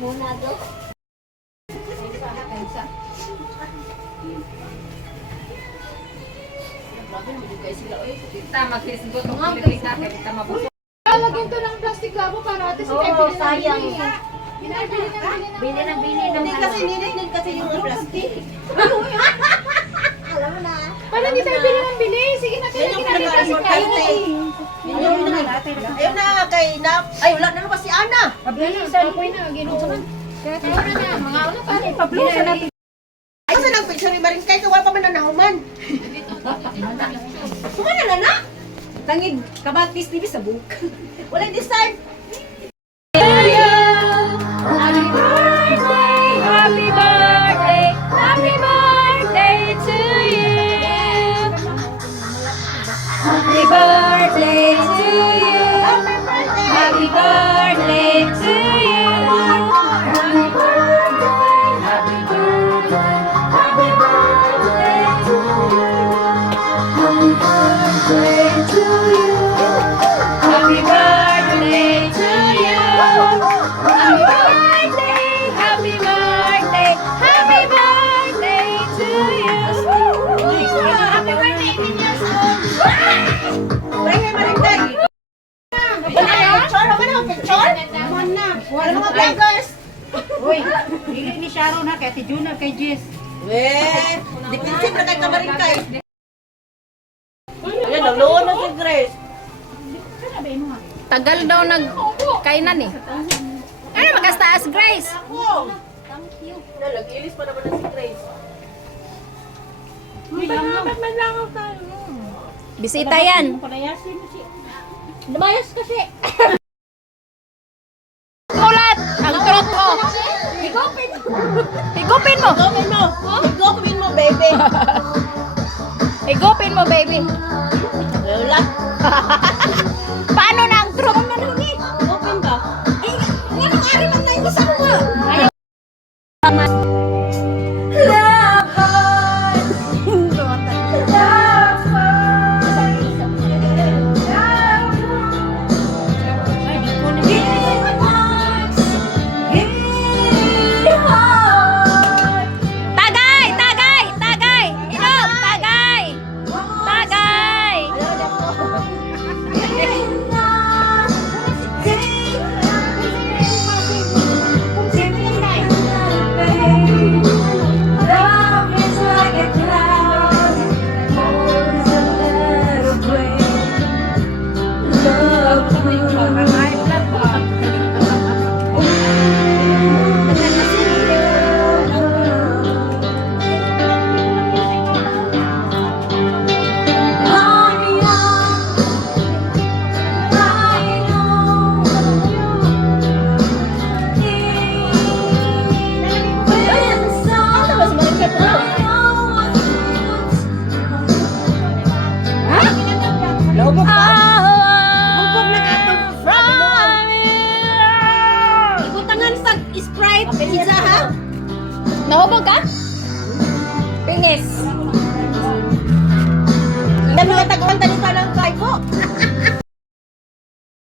muna do. Tama, Facebook kung pilipita kaya kita mabusok. Lalagyan to ng plastic labo para ate si Oo, sayang. Bili ng Hindi kasi nilid kasi yung plastic. Alam mo na. Paano hindi tayo bili ng bili? Sige na, Yan yung pinagin natin pinaka-importante. Ayun na, kay Nap. Ay, wala na naman si Ana. Apoy na, ginoo. Kaya tayo na, mga ulo pa rin. Pablusa na. Kasi nang picture ni Marin kay wala pa man nanahuman. Sumana na na. Tangid, kabatis TV sa book. Wala design. Happy birthday, happy birthday, happy birthday to you. Happy birthday to you. Happy birthday to you. Happy birthday, happy birthday, happy birthday to you. Happy birthday to you. Happy birthday to you. Happy birthday, happy birthday, happy birthday to you. Happy birthday, 18 years old. Wala kay Marin kay. Picture, wala na picture. Wala mga vloggers. Uy, hilig ni Sharon ha, kay Tijuna, kay Jess. Defensive na kay Marin kay. Ayan, nagluon na si Grace. Tagal daw nagkainan eh. Ano magastaas, Grace? Nag-ilis pa naman na si Grace. Bisita yan. Palayasin mo siya. Lumayas kasi. Mulat! Ang trot mo. Higopin. Higupin mo. Gawin mo. Gawin mo, baby. Higupin mo, baby. Wala. Paano na ang trot? Open ba? Anong ari man na yung kasama? Tagay! Tagay! Tagay! Inom! Tagay! Tagay! Naubog ka? Hubog na ka from you. Ibutangan sa Sprite. Pizza, ha? Nahubog ka? Pingis. Yan mga tagwanta ni Tanang Kai ko.